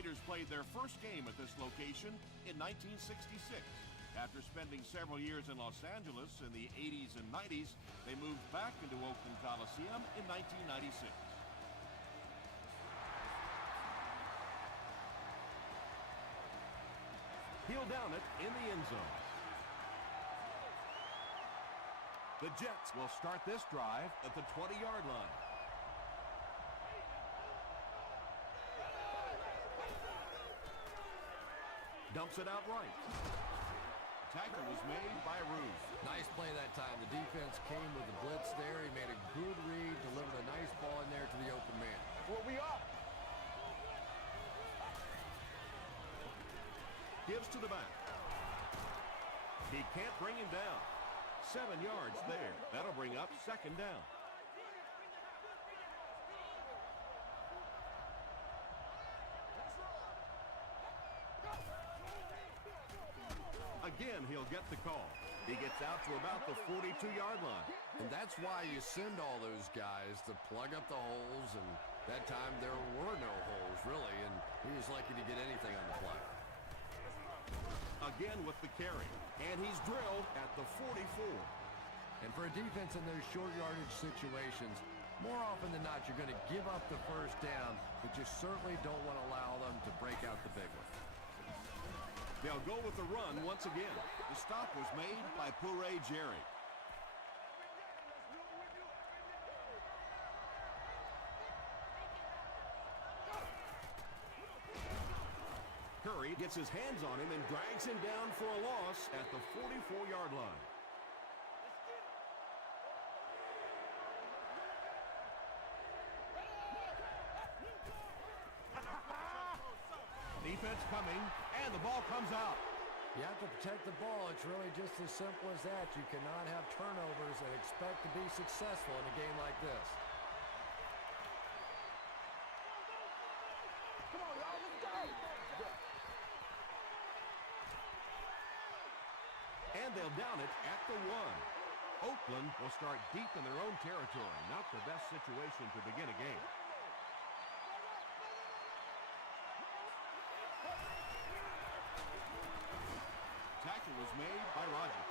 Raiders played their first game at this location in 1966. After spending several years in Los Angeles in the 80s and 90s, they moved back into Oakland Coliseum in 1996. He'll down it in the end zone. The Jets will start this drive at the 20-yard line. Dumps it out right. Tackle was made by Ruse. Nice play that time. The defense came with the blitz there. He made a good read, delivered a nice ball in there to the open man. Where we are. Gives to the back. He can't bring him down. 7 yards there. That'll bring up second down. Again, he'll get the call. He gets out to about the 42-yard line. And that's why you send all those guys to plug up the holes, and that time there were no holes, really, and he was lucky to get anything on the play. Again with the carry, and he's drilled at the 44. And for a defense in those short yardage situations, more often than not, you're going to give up the first down, but you certainly don't want to allow them to break out the big one. They'll go with the run once again. The stop was made by Puré Jerry. Curry gets his hands on him and drags him down for a loss at the 44-yard line. Defense coming, and the ball comes out. You have to protect the ball. It's really just as simple as that. You cannot have turnovers and expect to be successful in a game like this. Come on, y'all, let's go. And they'll down it at the 1. Oakland will start deep in their own territory. Not the best situation to begin a game. Tackle was made by Roger.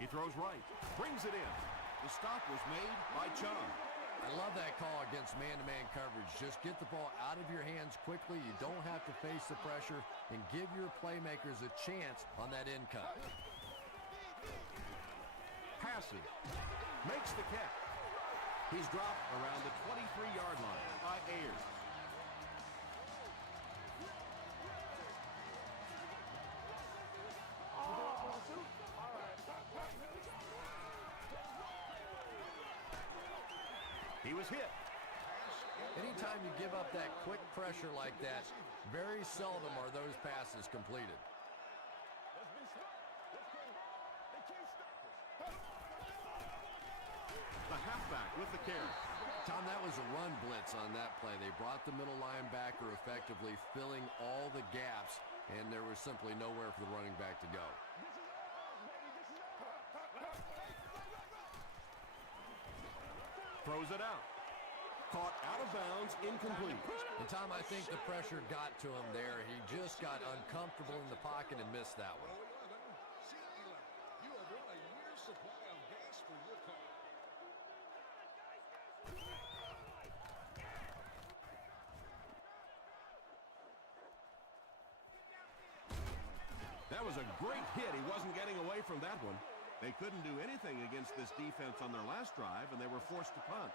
He throws right, brings it in. The stop was made by Chung. I love that call against man-to-man coverage. Just get the ball out of your hands quickly. You don't have to face the pressure, and give your playmakers a chance on that end cut. Passes, makes the catch. He's dropped around the 23-yard line by Ayers. He was hit. Anytime you give up that quick pressure like that, very seldom are those passes completed. The halfback with the carry. Tom, that was a run blitz on that play. They brought the middle linebacker effectively filling all the gaps, and there was simply nowhere for the running back to go. Throws it out. Caught out of bounds, incomplete. And Tom, I think the pressure got to him there. He just got uncomfortable in the pocket and missed that one. You have won a year's supply of gas for your car. That was a great hit. He wasn't getting away from that one. They couldn't do anything against this defense on their last drive, and they were forced to punt.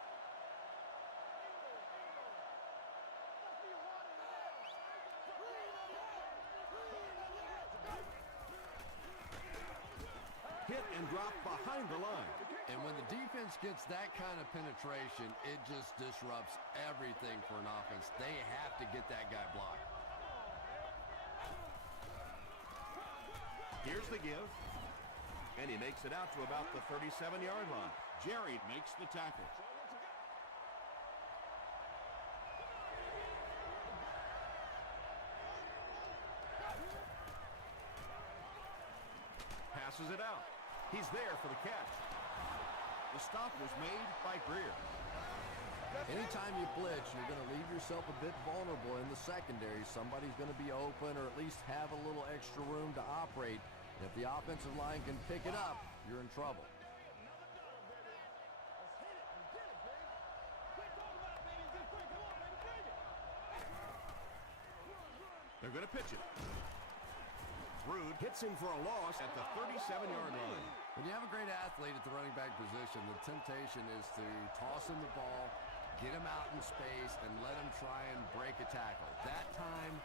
Hit and drop behind the line. And when the defense gets that kind of penetration, it just disrupts everything for an offense. They have to get that guy blocked. Here's the give. And he makes it out to about the 37-yard line. Jerry makes the tackle. tosses it out. He's there for the catch. The stop was made by Greer. Anytime you blitz, you're going to leave yourself a bit vulnerable in the secondary. Somebody's going to be open or at least have a little extra room to operate. And if the offensive line can pick it up, you're in trouble. They're going to pitch it. Rude hits him for a loss at the 37-yard line. When you have a great athlete at the running back position, the temptation is to toss him the ball, get him out in space, and let him try and break a tackle. That time,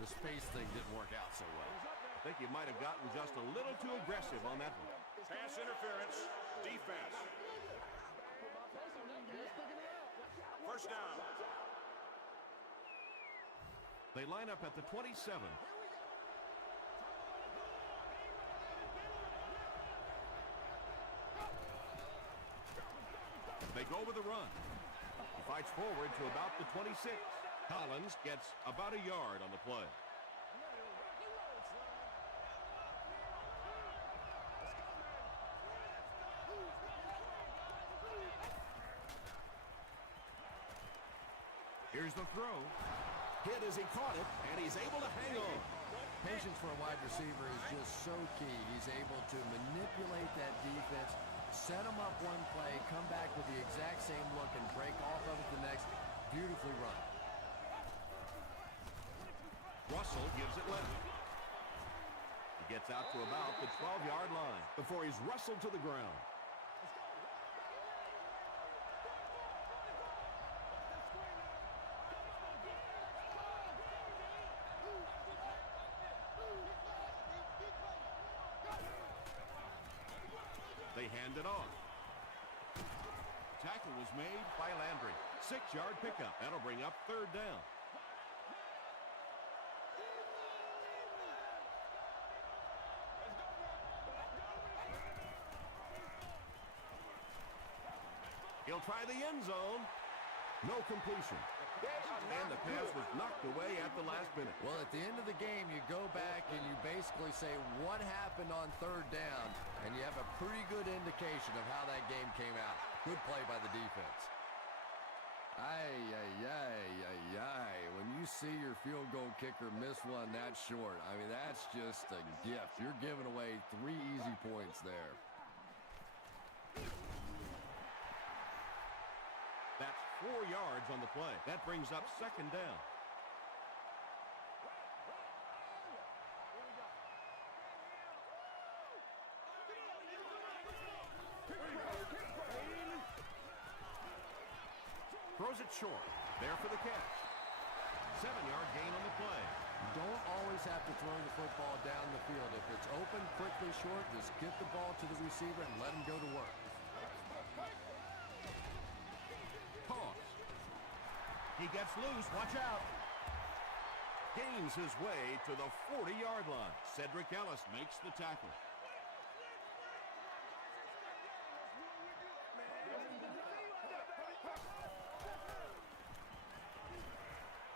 the space thing didn't work out so well. I think he might have gotten just a little too aggressive on that one. Pass interference. Defense. First down. They line up at the 27. They go with the run. He fights forward to about the 26. Collins gets about a yard on the play. Here's the throw. Hit as he caught it, and he's able to hang on. Patience for a wide receiver is just so key. He's able to manipulate that defense, set them up one play, come back with the exact same look, and break off of it the next. Beautifully run. Russell gives it left. He gets out to about the 12-yard line before he's wrestled to the ground. They hand it off. Tackle was made by Landry. 6-yard pickup. That'll bring up third down. He'll try the end zone. No completion. And the pass was knocked away at the last minute. Well, at the end of the game, you go back and you basically say what happened on third down, and you have a pretty good indication of how that game came out. Good play by the defense. When you see your field goal kicker miss one that short, I mean, that's just a gift. You're giving away 3 easy points there. That's 4 yards on the play. That brings up second down. Throws it short. There for the catch. 7-yard gain on the play. You don't always have to throw the football down the field. If it's open, quickly short, just get the ball to the receiver and let him go to work. Toss. He gets loose. Watch out. Gains his way to the 40-yard line. Cedric Ellis makes the tackle.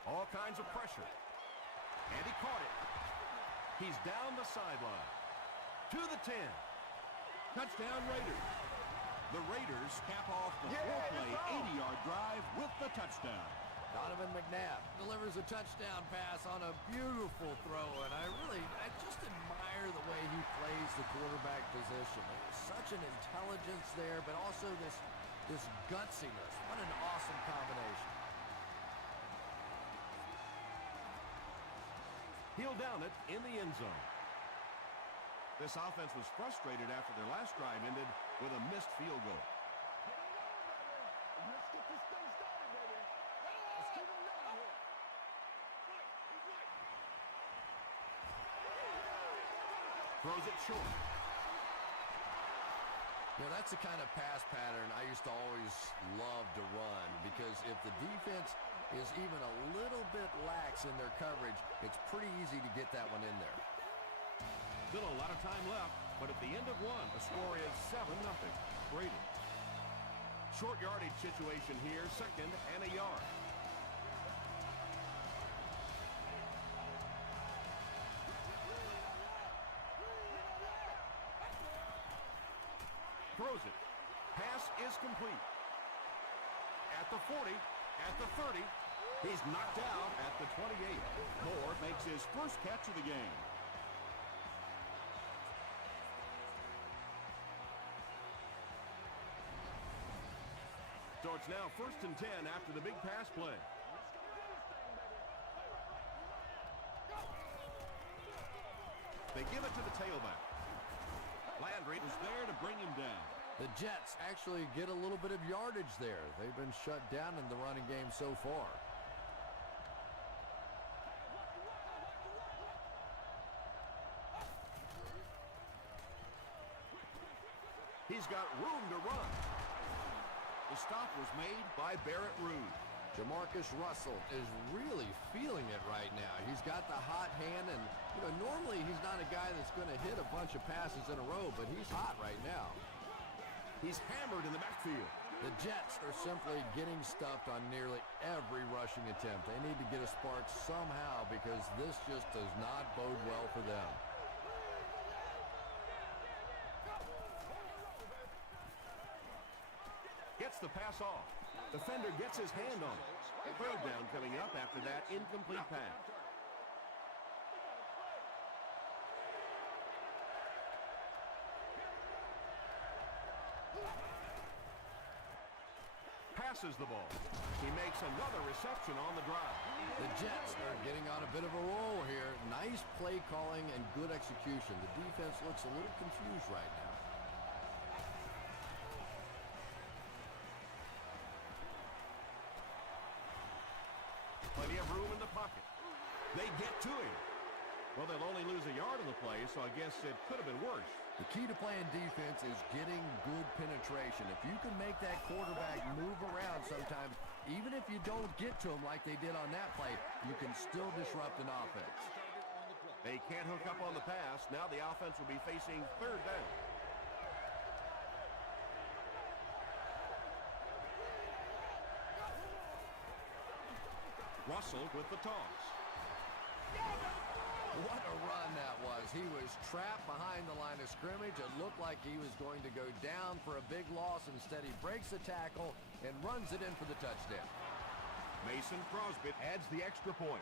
All kinds of pressure. And he caught it. He's down the sideline. To the 10. Touchdown Raiders. The Raiders cap off the 4-play, 80-yard drive with the touchdown. Donovan McNabb delivers a touchdown pass on a beautiful throw, and I just admire the way he plays the quarterback position. There's such an intelligence there, but also this gutsiness. What an awesome combination. He'll down it in the end zone. This offense was frustrated after their last drive ended with a missed field goal. Let's get this thing started, baby. Let's keep it rolling here. Throws it short. You know, that's the kind of pass pattern I used to always love to run, because if the defense is even a little bit lax in their coverage, it's pretty easy to get that one in there. Still a lot of time left, but at the end of one, the score is 7-0. Brady. Short yardage situation here, second and a yard. throws it. Pass is complete. At the 40, at the 30, he's knocked out at the 28. Moore makes his first catch of the game. So it's now 1st and 10 after the big pass play. They give it to the tailback. Landry is there to bring him down. The Jets actually get a little bit of yardage there. They've been shut down in the running game so far. He's got room to run. The stop was made by Barrett Ruud. Jamarcus Russell is really feeling it right now. He's got the hot hand, and normally he's not a guy that's going to hit a bunch of passes in a row, but he's hot right now. He's hammered in the backfield. The Jets are simply getting stuffed on nearly every rushing attempt. They need to get a spark somehow because this just does not bode well for them. Gets the pass off. Defender gets his hand on it. Third down coming up after that incomplete pass. Passes the ball. He makes another reception on the drive. The Jets are getting on a bit of a roll here. Nice play calling and good execution. The defense looks a little confused right now. Plenty of room in the pocket. They get to him. Well, they'll only lose a yard on the play, so I guess it could have been worse. The key to playing defense is getting good penetration. If you can make that quarterback move around sometimes, even if you don't get to him like they did on that play, you can still disrupt an offense. They can't hook up on the pass. Now the offense will be facing third down. Russell with the toss. What a run that was. He was trapped behind the line of scrimmage. It looked like he was going to go down for a big loss. Instead, he breaks the tackle and runs it in for the touchdown. Mason Crosby adds the extra point.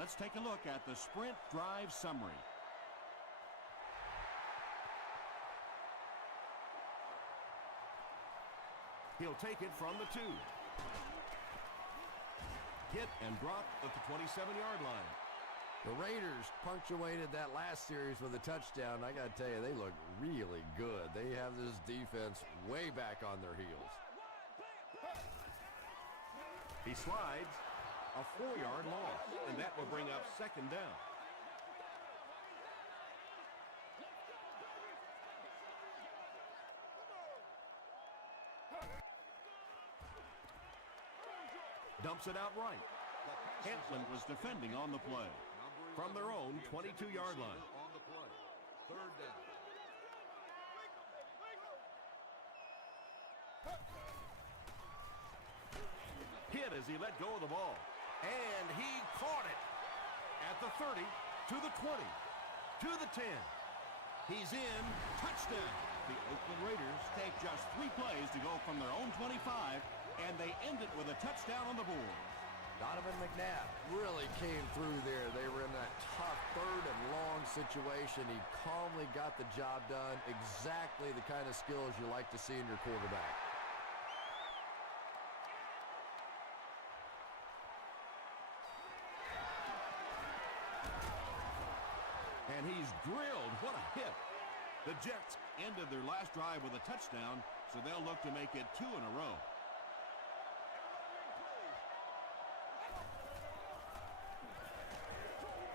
Let's take a look at the sprint drive summary. He'll take it from the 2. Hit and drop at the 27-yard line. The Raiders punctuated that last series with a touchdown. I got to tell you, they look really good. They have this defense way back on their heels. He slides, a 4-yard loss, and that will bring up second down. Dumps it out right. Hantland was defending on the play. From their own 22-yard line. On the play. Third down. Hit as he let go of the ball. And he caught it. At the 30, to the 20, to the 10. He's in. Touchdown. The Oakland Raiders take just 3 plays to go from their own 25, and they end it with a touchdown on the board. Donovan McNabb really came through there. They were in that tough third and long situation. He calmly got the job done. Exactly the kind of skills you like to see in your quarterback. And he's drilled. What a hit. The Jets ended their last drive with a touchdown, so they'll look to make it 2 in a row.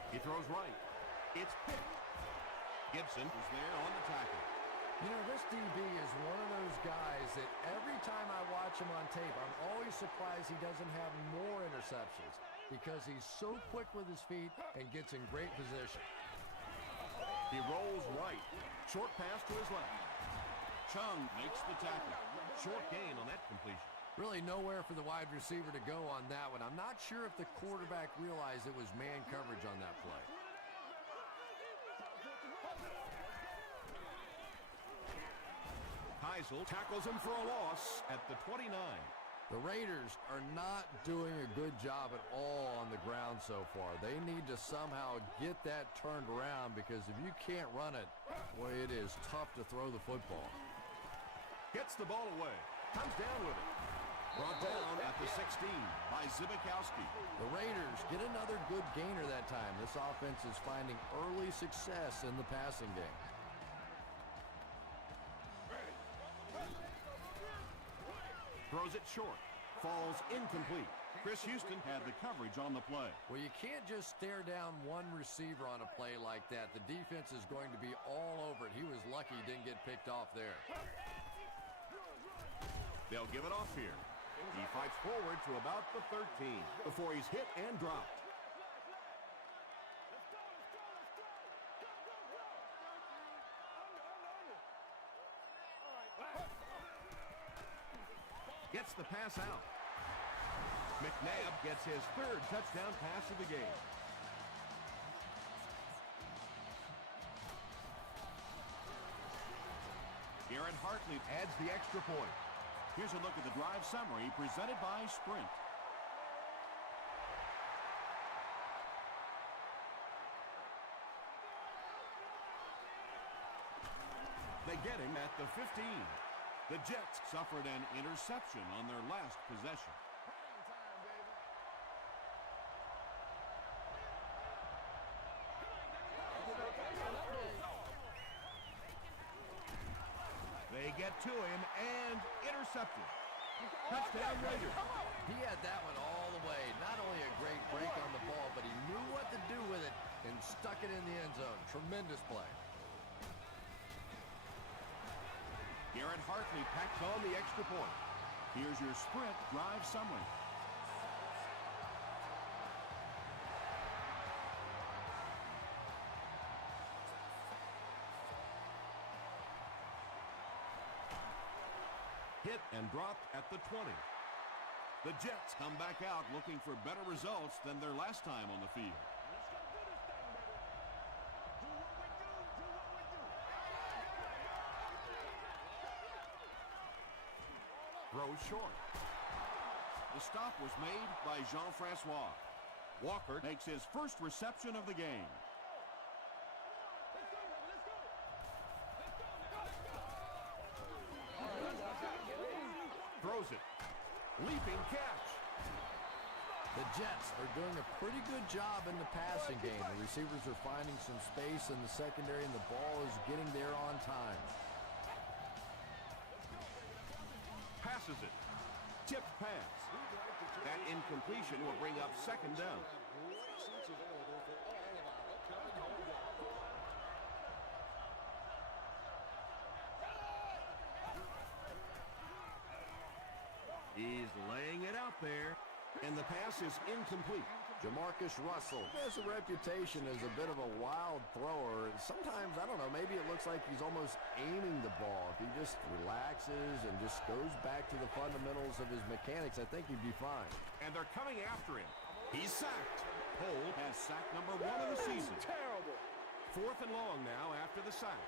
He throws right. It's picked. Gibson is there on the tackle. This DB is one of those guys that every time I watch him on tape, I'm always surprised he doesn't have more interceptions because he's so quick with his feet and gets in great position. He rolls right. Short pass to his left. Chung makes the tackle. Short gain on that completion. Really nowhere for the wide receiver to go on that one. I'm not sure if the quarterback realized it was man coverage on that play. Heisel tackles him for a loss at the 29. The Raiders are not doing a good job at all on the ground so far. They need to somehow get that turned around because if you can't run it, boy, it is tough to throw the football. Gets the ball away. Comes down with it. Brought down at the 16 by Zbikowski. The Raiders get another good gainer that time. This offense is finding early success in the passing game. Throws it short. Falls incomplete. Chris Houston had the coverage on the play. Well, you can't just stare down one receiver on a play like that. The defense is going to be all over it. He was lucky he didn't get picked off there. They'll give it off here. He fights forward to about the 13 before he's hit and dropped. Gets the pass out. McNabb gets his third touchdown pass of the game. Garrett Hartley adds the extra point. Here's a look at the drive summary presented by Sprint. They get him at the 15. The Jets suffered an interception on their last possession. They get to him and intercepted. Touchdown Raiders. He had that one all the way. Not only a great break on the ball, but he knew what to do with it and stuck it in the end zone. Tremendous play. Garrett Hartley packs on the extra point. Here's your Sprint drive summary. Hit and dropped at the 20. The Jets come back out looking for better results than their last time on the field. Throws short. The stop was made by Jean-Francois. Walker makes his first reception of the game. Throws it. Leaping catch. The Jets are doing a pretty good job in the passing game. The receivers are finding some space in the secondary, and the ball is getting there on time. Passes it. Tipped pass. That incompletion will bring up second down. He's laying it out there, and the pass is incomplete. Jamarcus Russell has a reputation as a bit of a wild thrower. Sometimes, I don't know, maybe it looks like he's almost aiming the ball. If he just relaxes and just goes back to the fundamentals of his mechanics, I think he'd be fine. And they're coming after him. He's sacked. Cole has sack number 1 of the season. Terrible. 4th and long now after the sack.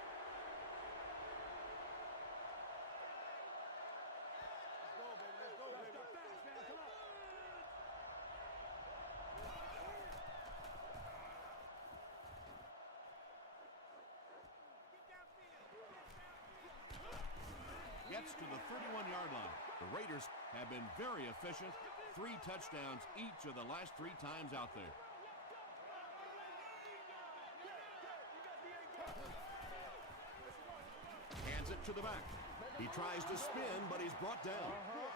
Gets to the 31-yard line. The Raiders have been very efficient. 3 touchdowns each of the last 3 times out there. Hands it to the back. He tries to spin, but he's brought down.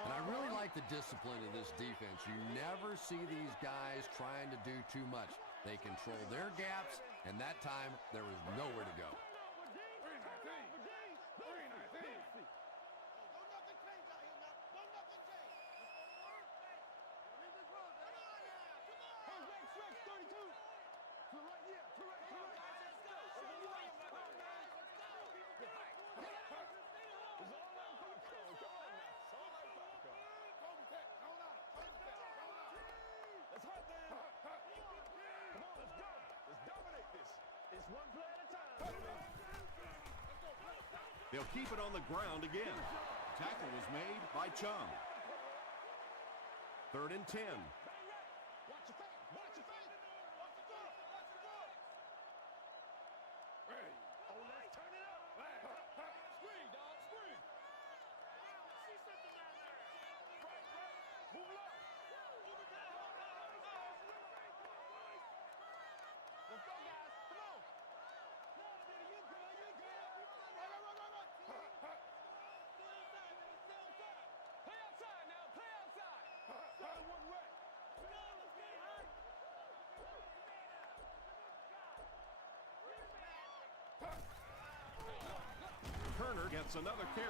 And I really like the discipline of this defense. You never see these guys trying to do too much. They control their gaps, and that time there was nowhere to go. It's one play at a time, baby. They'll keep it on the ground again. Tackle was made by Chung. 3rd and 10. Watch your feet. Watch your feet. Watch your foot. Watch your foot. Hey. Oh, let's turn it up. Screen, dog. Screen. See something down there. Right. Move it up. Move it down. Let's go, guys. Come on. No, baby, you good. You good. Right. Play outside now. Play outside. Start one way. Turner gets another carry.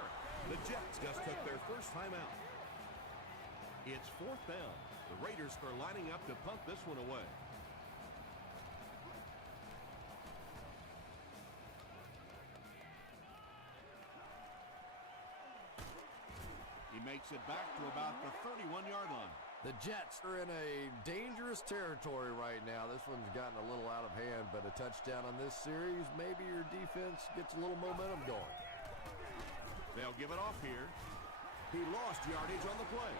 The Jets just took their first time out. It's 4th down. The Raiders are lining up to punt this one away. He makes it back to about the 31-yard line. The Jets are in a dangerous territory right now. This one's gotten a little out of hand, but a touchdown on this series, maybe your defense gets a little momentum going. They'll give it off here. He lost yardage on the play.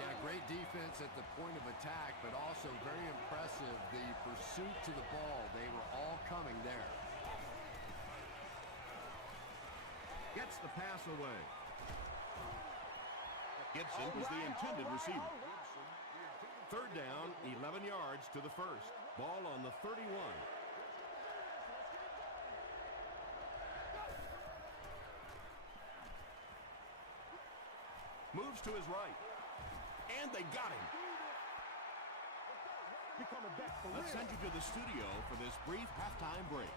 Yeah, great defense at the point of attack, but also very impressive the pursuit to the ball. They were all coming there. Gets the pass away. Gibson was the intended receiver. 3rd down, 11 yards to the first. Ball on the 31. Moves to his right. And they got him. You're coming back for real. Let's send you to the studio for this brief halftime break.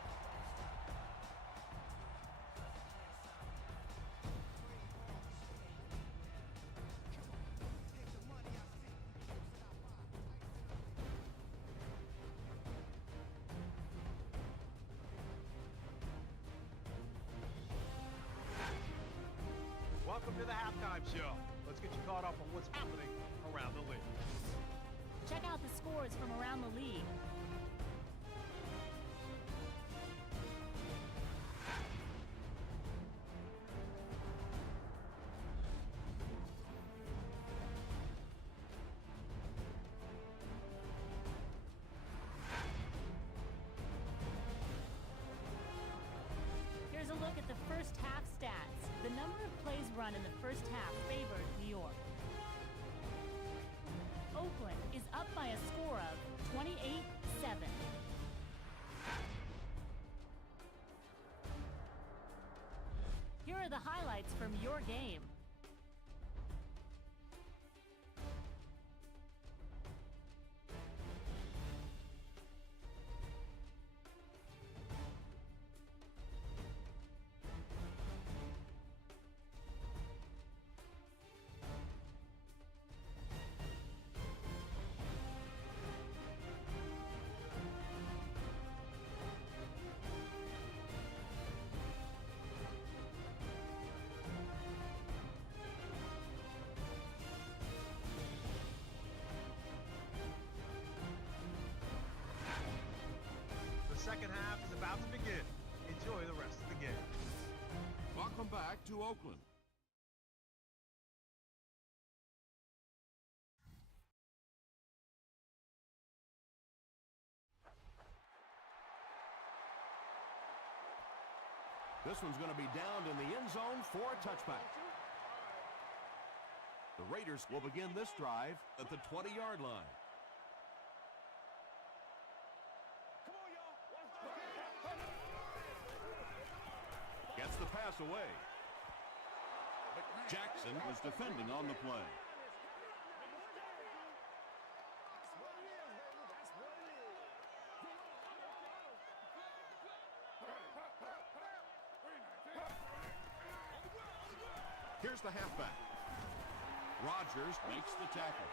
Welcome to the halftime show. Let's get you caught up on what's happening around the league. Check out the scores from around the league. Here's a look at the first half stats. The number of plays run in the first half favored New York. Oakland is up by a score of 28-7. Here are the highlights from your game. The second half is about to begin. Enjoy the rest of the game. Welcome back to Oakland. This one's going to be downed in the end zone for a touchback. The Raiders will begin this drive at the 20-yard line. Gets the pass away. Jackson was defending on the play. Here's the halfback. Rodgers makes the tackle.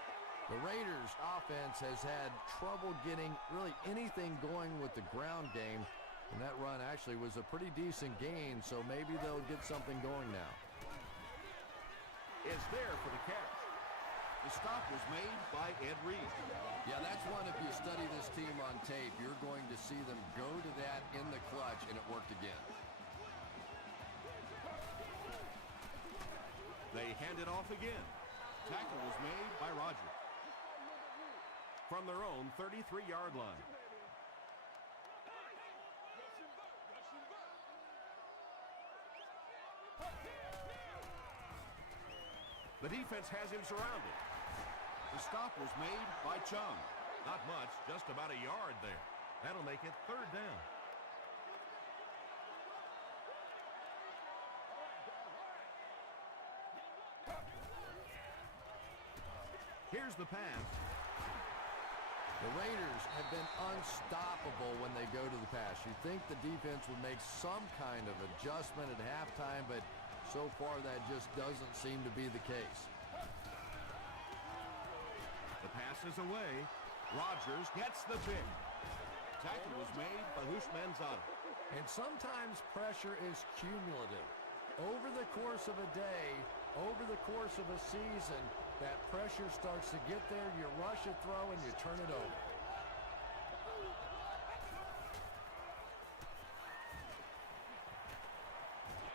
The Raiders' offense has had trouble getting really anything going with the ground game. And that run actually was a pretty decent gain, so maybe they'll get something going now. Is there for the catch. The stop was made by Ed Reed. Yeah, that's one, if you study this team on tape, you're going to see them go to that in the clutch, and it worked again. They hand it off again. Tackle was made by Rogers from their own 33-yard line. The defense has him surrounded. The stop was made by Chung. Not much, just about a yard there. That'll make it 3rd down. Here's the pass. The Raiders have been unstoppable when they go to the pass. You'd think the defense would make some kind of adjustment at halftime, but so far that just doesn't seem to be the case. The pass is away. Rogers gets the pick. Tackle was made by Houshmandzadeh. And sometimes pressure is cumulative. Over the course of a day, over the course of a season, that pressure starts to get there, you rush a throw, and you turn it over.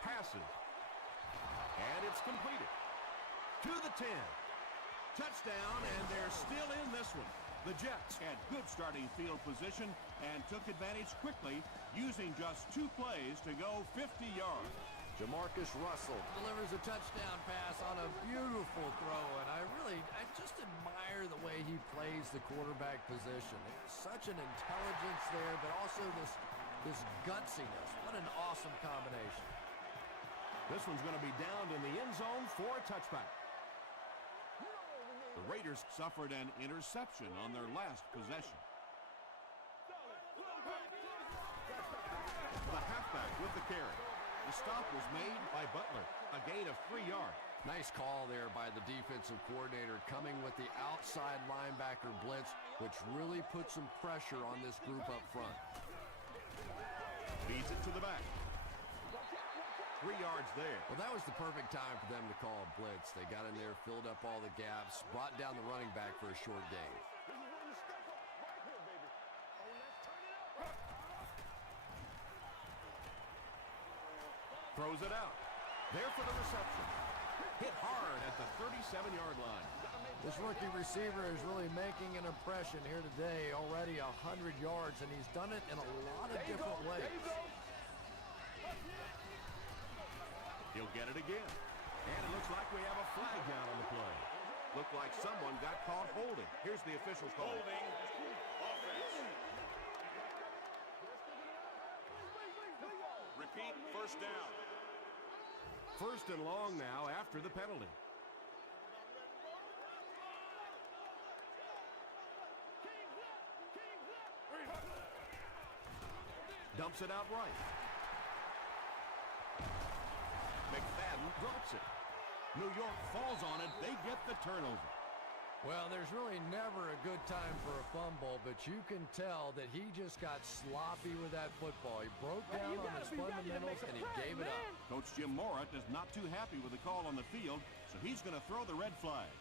Passes. And it's completed. To the 10. Touchdown, and they're still in this one. The Jets had good starting field position and took advantage quickly, using just 2 plays to go 50 yards. Jamarcus Russell delivers a touchdown pass on a beautiful throw, and I just admire the way he plays the quarterback position. Such an intelligence there, but also this gutsiness. What an awesome combination. This one's going to be down in the end zone for a touchback. The Raiders suffered an interception on their last possession. The halfback with the carry. The stop was made by Butler, a gain of 3 yards. Nice call there by the defensive coordinator, coming with the outside linebacker blitz, which really put some pressure on this group up front. Feeds it to the back. 3 yards there. Well, that was the perfect time for them to call a blitz. They got in there, filled up all the gaps, brought down the running back for a short gain. Throws it out. There for the reception. Hit hard at the 37-yard line. This rookie receiver is really making an impression here today. Already 100 yards, and he's done it in a lot of different ways. He'll get it again. And it looks like we have a flag down on the play. Looked like someone got caught holding. Here's the official's call. Holding. Offense. Repeat, 1st down. 1st and long now after the penalty. Dumps it out right. McFadden drops it. New York falls on it. They get the turnover. Well, there's really never a good time for a fumble, but you can tell that he just got sloppy with that football. He broke down on his fundamentals, and he gave it up. Coach Jim Mora is not too happy with the call on the field, so he's going to throw the red flag.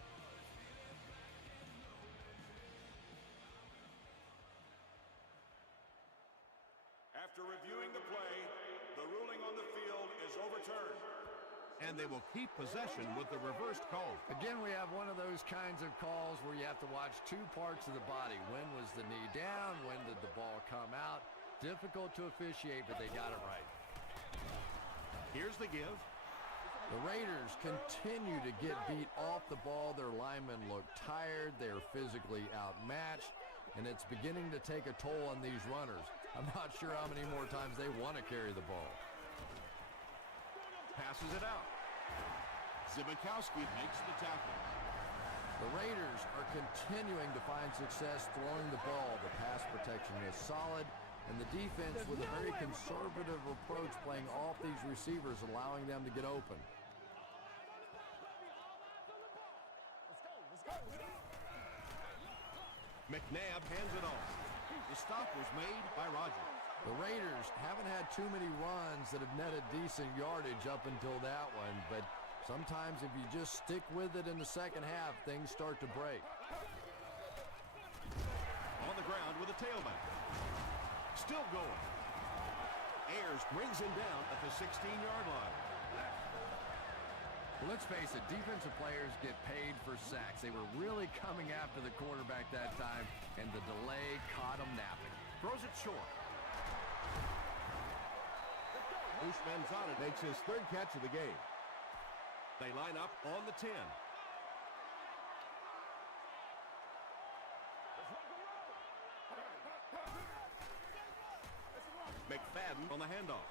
After reviewing the play, the ruling on the field is overturned. And they will keep possession with the reversed call. Again, we have one of those kinds of calls where you have to watch 2 parts of the body. When was the knee down? When did the ball come out? Difficult to officiate, but they got it right. Here's the give. The Raiders continue to get beat off the ball. Their linemen look tired. They're physically outmatched, and it's beginning to take a toll on these runners. I'm not sure how many more times they want to carry the ball. Passes it out. Zbikowski makes the tackle. The Raiders are continuing to find success throwing the ball. The pass protection is solid, and the defense with a very conservative approach playing off these receivers, allowing them to get open. McNabb hands it off. The stop was made by Rogers. The Raiders haven't had too many runs that have netted decent yardage up until that one, but sometimes if you just stick with it in the second half, things start to break. On the ground with a tailback. Still going. Ayers brings him down at the 16-yard line. Well, let's face it, defensive players get paid for sacks. They were really coming after the quarterback that time, and the delay caught him napping. Throws it short. Usman Zana makes his third catch of the game. They line up on the 10. McFadden on the handoff.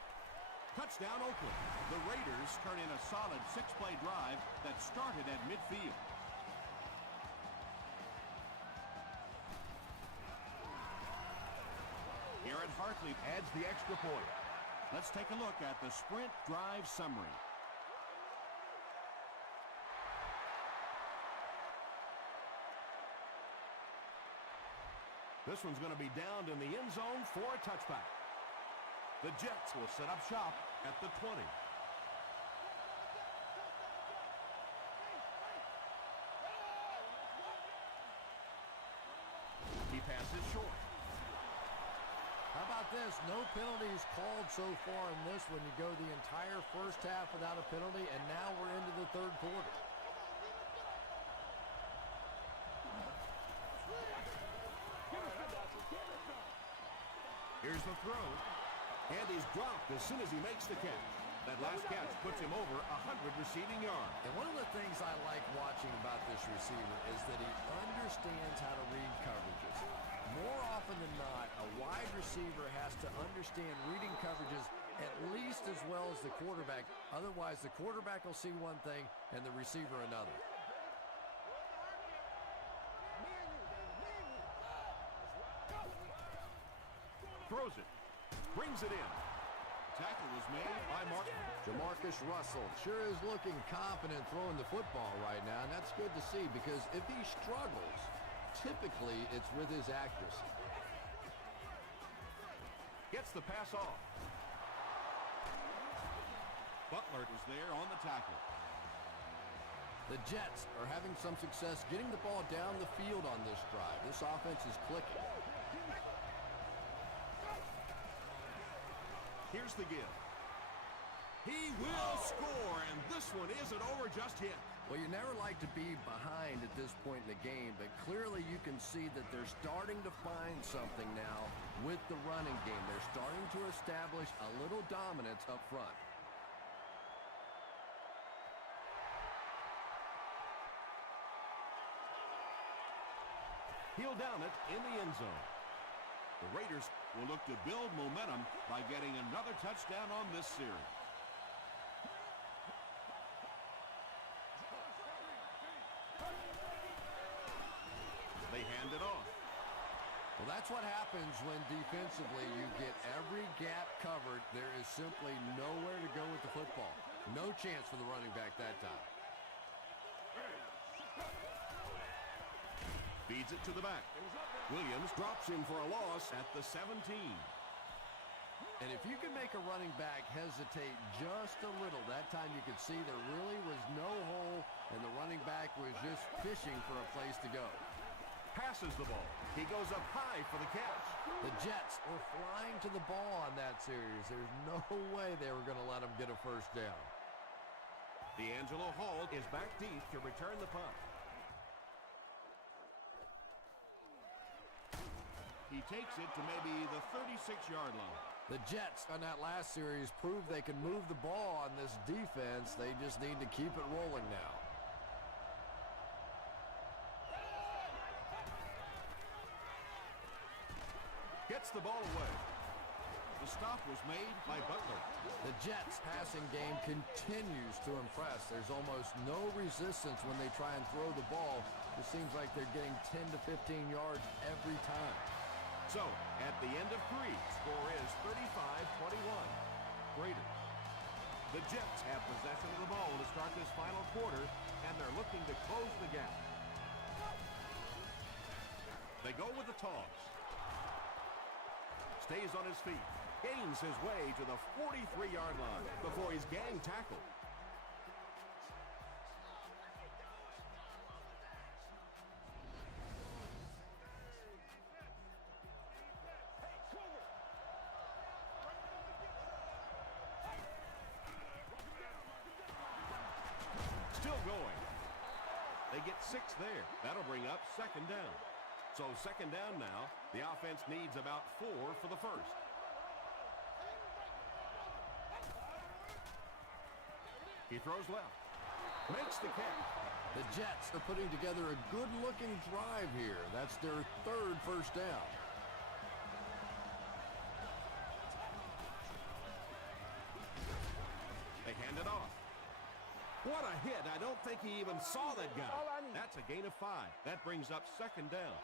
Touchdown, Oakland. The Raiders turn in a solid 6-play drive that started at midfield. Garrett Hartley Adds the extra point. Let's take a look at the sprint drive summary. This one's going to be downed in the end zone for a touchback. The Jets will set up shop at the 20. He passes short. How about this? No penalties called so far in this one. You go the entire first half without a penalty, and now we're into the third quarter. Here's the throw. And he's dropped as soon as he makes the catch. That last catch puts him over 100 receiving yards. And one of the things I like watching about this receiver is that he understands how to read coverages. More often than not, a wide receiver has to understand reading coverages at least as well as the quarterback. Otherwise, the quarterback will see one thing and the receiver another. Throws it. Brings it in. Tackle was made by Martin. Jamarcus Russell sure is looking confident throwing the football right now, and that's good to see because if he struggles, typically it's with his accuracy. Gets the pass off. Butler was there on the tackle. The Jets are having some success getting the ball down the field on this drive. This offense is clicking. Here's the give. He will score, and this one isn't over just yet. Well, you never like to be behind at this point in the game, but clearly you can see that they're starting to find something now with the running game. They're starting to establish a little dominance up front. He'll down it in the end zone. The Raiders will look to build momentum by getting another touchdown on this series. They hand it off. Well, that's what happens when defensively you get every gap covered. There is simply nowhere to go with the football. No chance for the running back that time. Feeds it to the back. Williams drops him for a loss at the 17. And if you can make a running back hesitate just a little, that time you could see there really was no hole, and the running back was just fishing for a place to go. Passes the ball. He goes up high for the catch. The Jets were flying to the ball on that series. There's no way they were going to let him get a first down. D'Angelo Hall is back deep to return the punt. He takes it to maybe the 36-yard line. The Jets on that last series proved they can move the ball on this defense. They just need to keep it rolling now. Gets the ball away. The stop was made by Butler. The Jets' passing game continues to impress. There's almost no resistance when they try and throw the ball. It seems like they're getting 10 to 15 yards every time. So, at the end of 3, score is 35-21. Raiders. The Jets have possession of the ball to start this final quarter, and they're looking to close the gap. They go with the toss. Stays on his feet. Gains his way to the 43-yard line before he's gang tackled. 6 there. That'll bring up second down. So second down now. The offense needs about 4 for the first. He throws left. Makes the catch. The Jets are putting together a good-looking drive here. That's their third first down. They hand it off. What a hit. I don't think he even saw that guy. That's a gain of 5. That brings up second down.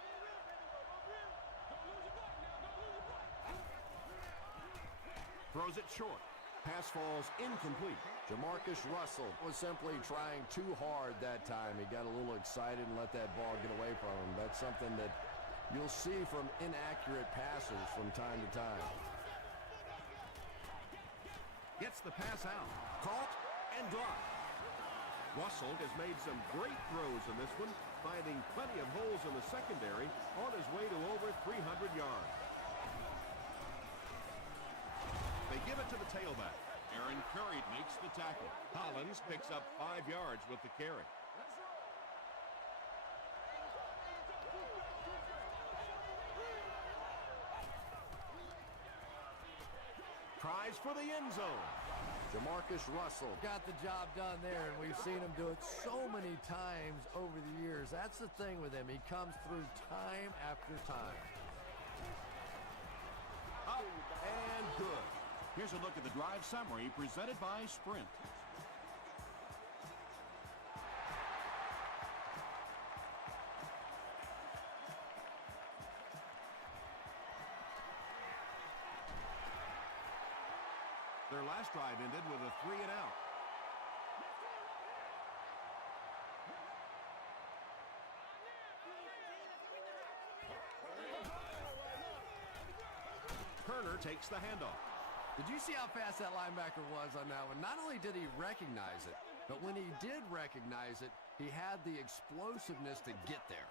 Throws it short. Pass falls incomplete. Jamarcus Russell was simply trying too hard that time. He got a little excited and let that ball get away from him. That's something that you'll see from inaccurate passes from time to time. Gets the pass out. Caught and dropped. Russell has made some great throws in this one, finding plenty of holes in the secondary on his way to over 300 yards. They give it to the tailback. Aaron Curry makes the tackle. Hollins picks up 5 yards with the carry. Tries for the end zone. Jamarcus Russell got the job done there, and we've seen him do it so many times over the years. That's the thing with him. He comes through time after time. Up and good. Here's a look at the drive summary presented by Sprint. Their last drive ended with a 3 and out. Turner takes the handoff. Did you see how fast that linebacker was on that one? Not only did he recognize it, but when he did recognize it, he had the explosiveness to get there.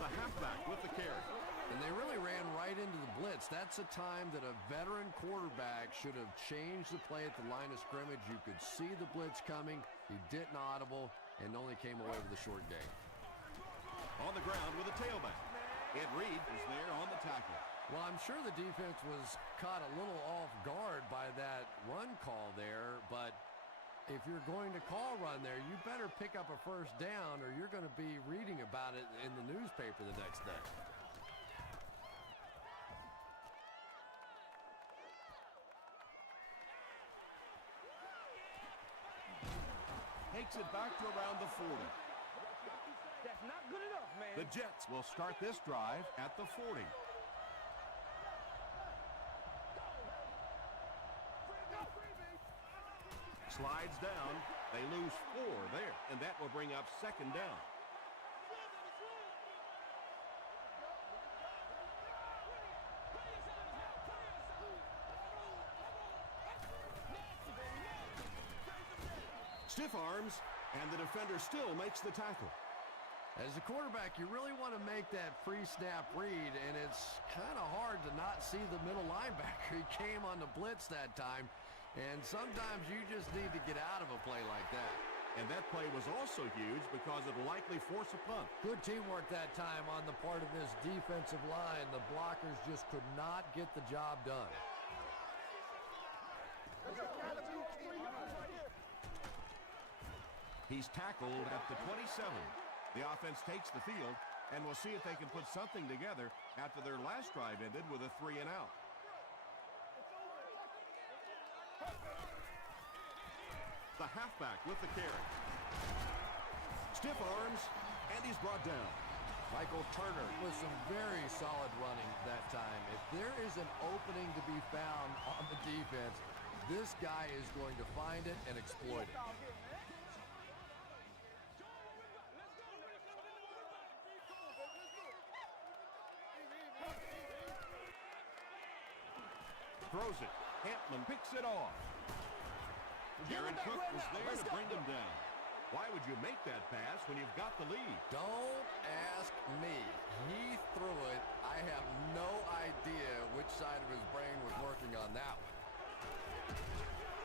The halfback with the carry. And they really ran right into the blitz. That's a time that a veteran quarterback should have changed the play at the line of scrimmage. You could see the blitz coming. He didn't audible and only came away with a short gain. On the ground with a tailback. Ed Reed is there on the tackle. Well, I'm sure the defense was caught a little off guard by that run call there, but if you're going to call run there, you better pick up a first down or you're going to be reading about it in the newspaper the next day. Takes it back to around the 40. That's not good enough, man. The Jets will start this drive at the 40. Slides down. They lose 4 there, and that will bring up second down. Stiff arms, and the defender still makes the tackle. As a quarterback, you really want to make that pre-snap read, and it's kind of hard to not see the middle linebacker. He came on the blitz that time, and sometimes you just need to get out of a play like that. And that play was also huge because it'll likely force a punt. Good teamwork that time on the part of this defensive line. The blockers just could not get the job done. He's tackled at the 27. The offense takes the field, and we'll see if they can put something together after their last drive ended with a 3 and out. The halfback with the carry. Stiff arms, and he's brought down. Michael Turner with some very solid running that time. If there is an opening to be found on the defense, this guy is going to find it and exploit it. Throws it. Hampman picks it off. Jared Cook was there to bring him down. Why would you make that pass when you've got the lead? Don't ask me. He threw it. I have no idea which side of his brain was working on that one.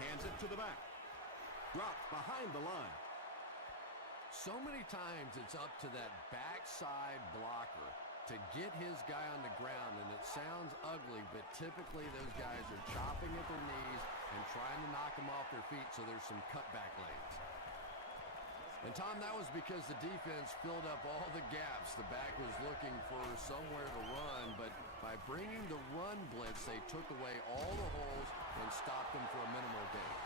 Hands it to the back. Dropped behind the line. So many times it's up to that backside blocker to get his guy on the ground, and it sounds ugly, but typically those guys are chopping at their knees and trying to knock them off their feet, so there's some cutback lanes. And, Tom, that was because the defense filled up all the gaps. The back was looking for somewhere to run, but by bringing the run blitz, they took away all the holes and stopped them for a minimal gain.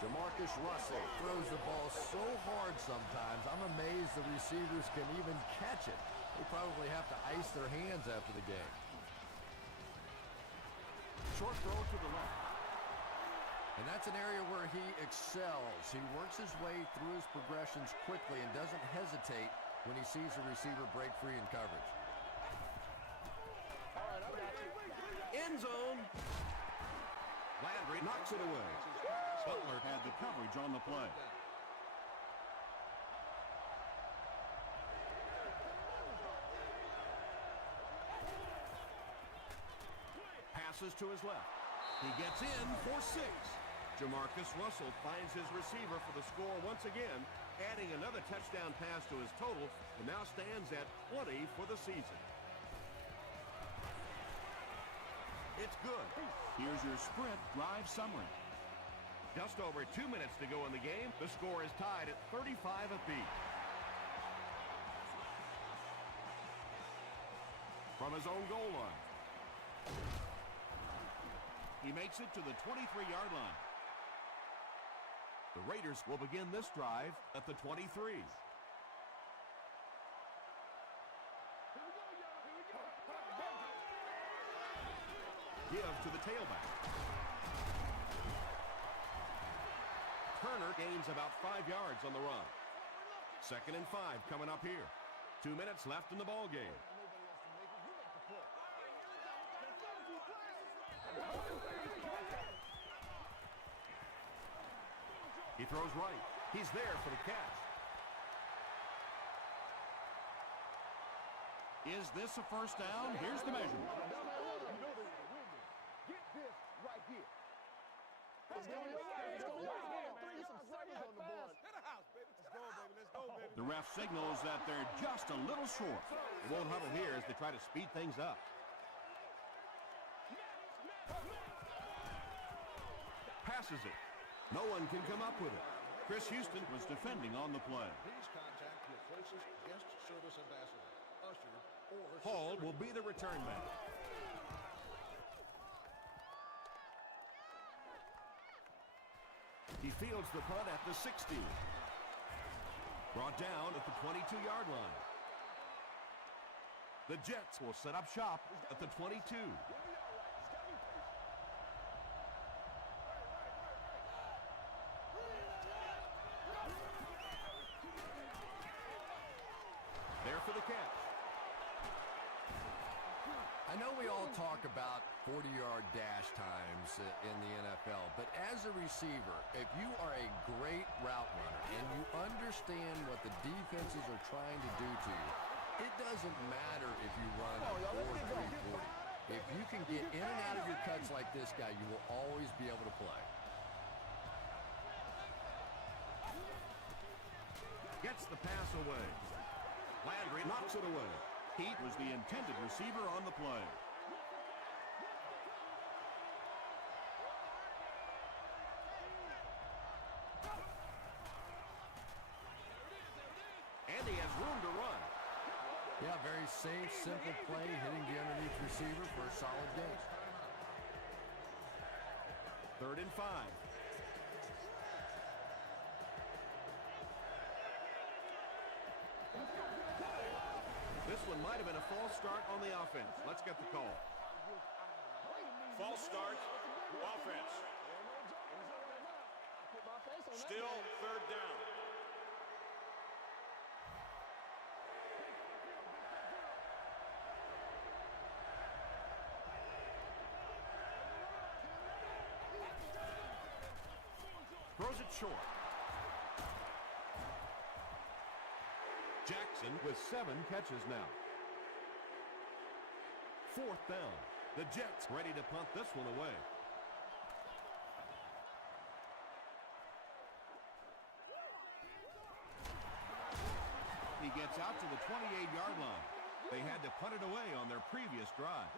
Jamarcus Russell throws the ball so hard sometimes, I'm amazed the receivers can even catch it. They probably have to ice their hands after the game. Short throw to the left. And that's an area where he excels. He works his way through his progressions quickly and doesn't hesitate when he sees a receiver break free in coverage. End zone. Landry knocks it away. Butler had the coverage on the play. Passes to his left. He gets in for 6. Jamarcus Russell finds his receiver for the score once again, adding another touchdown pass to his total, and now stands at 20 for the season. It's good. Here's your sprint drive summary. Just over 2 minutes to go in the game. The score is tied at 35 apiece. From his own goal line. He makes it to the 23-yard line. The Raiders will begin this drive at the 23. Give to the tailback. Turner gains about 5 yards on the run. 2nd and 5 coming up here. 2 minutes left in the ball game. He throws right. He's there for the catch. Is this a first down? Here's the measurement. Get this right here. The ref signals that they're just a little short. They won't huddle here as they try to speed things up. Passes it. No one can come up with it. Chris Houston Was defending on the play. Please contact your closest guest service ambassador, usher, or Hall will be the return man. He fields the punt at the 60. Brought down at the 22-yard line. The Jets will set up shop at the 22. There for the catch. I know we all talk about 40-yard dash times in the NFL, but as a receiver, if you are a great route runner and you understand what the defenses are trying to do to you, it doesn't matter if you run a 4.340. If you can get in and out of your cuts like this guy, you will always be able to play. Gets the pass away. Landry knocks it away. Heat was the intended receiver on the play. And he has room to run. Yeah, very safe, simple play, hitting the underneath receiver for a solid gain. 3rd and 5. This one might have been a false start on the offense. Let's get the call. False start, offense. Still 3rd down. Throws it short. Jackson with 7 catches now. 4th down. The Jets ready to punt this one away. he gets out to the 28-yard line. They had to punt it away on their previous drive.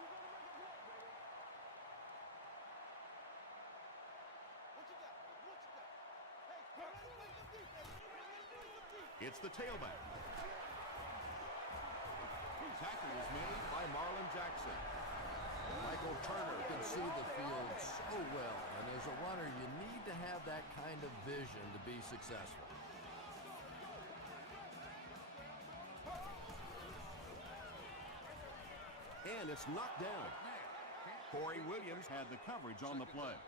It's the tailback. Tackle was made by Marlon Jackson. Michael Turner can see the field so well, and as a runner, you need to have that kind of vision to be successful. And it's knocked down. Corey Williams had the coverage on the play.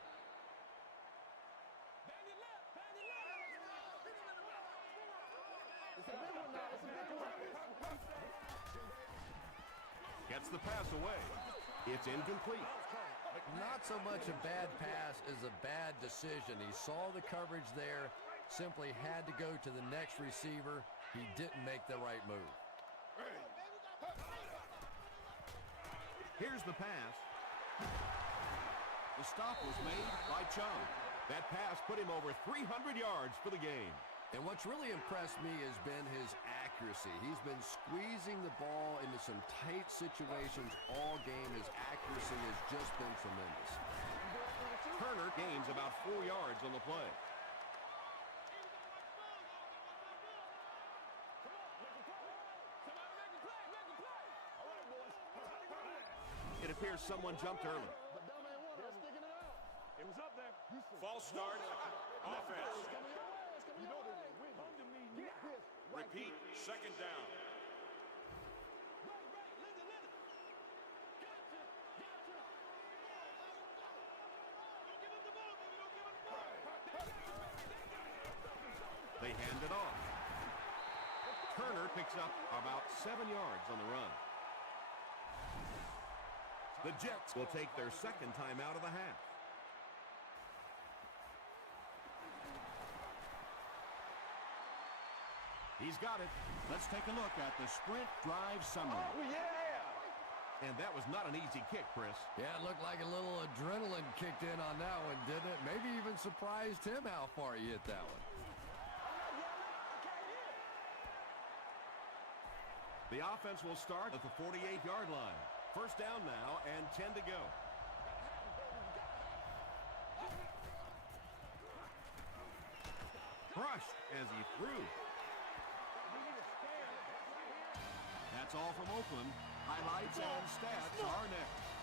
Gets the pass away. It's incomplete. Not so much a bad pass as a bad decision. He saw the coverage there, simply had to go to the next receiver. He didn't make the right move. Here's the pass. The stop was made by Chung. That pass put him over 300 yards for the game. And what's really impressed me has been his accuracy. He's been squeezing the ball into some tight situations all game. His accuracy has just been tremendous. Turner gains about 4 yards on the play. It appears someone jumped early. It was up there. False start. Offense. Repeat. Second down. They hand it off. Turner picks up about 7 yards on the run. The Jets will take their second time out of the half. He's got it. Let's take a look at the sprint drive summary. Oh, yeah! And that was not an easy kick, Chris. Yeah, it looked like a little adrenaline kicked in on that one, didn't it? Maybe even surprised him how far he hit that one. The offense will start at the 48-yard line. First down now and 10 to go. Crushed as he threw. That's all from Oakland. Highlights and stats are next.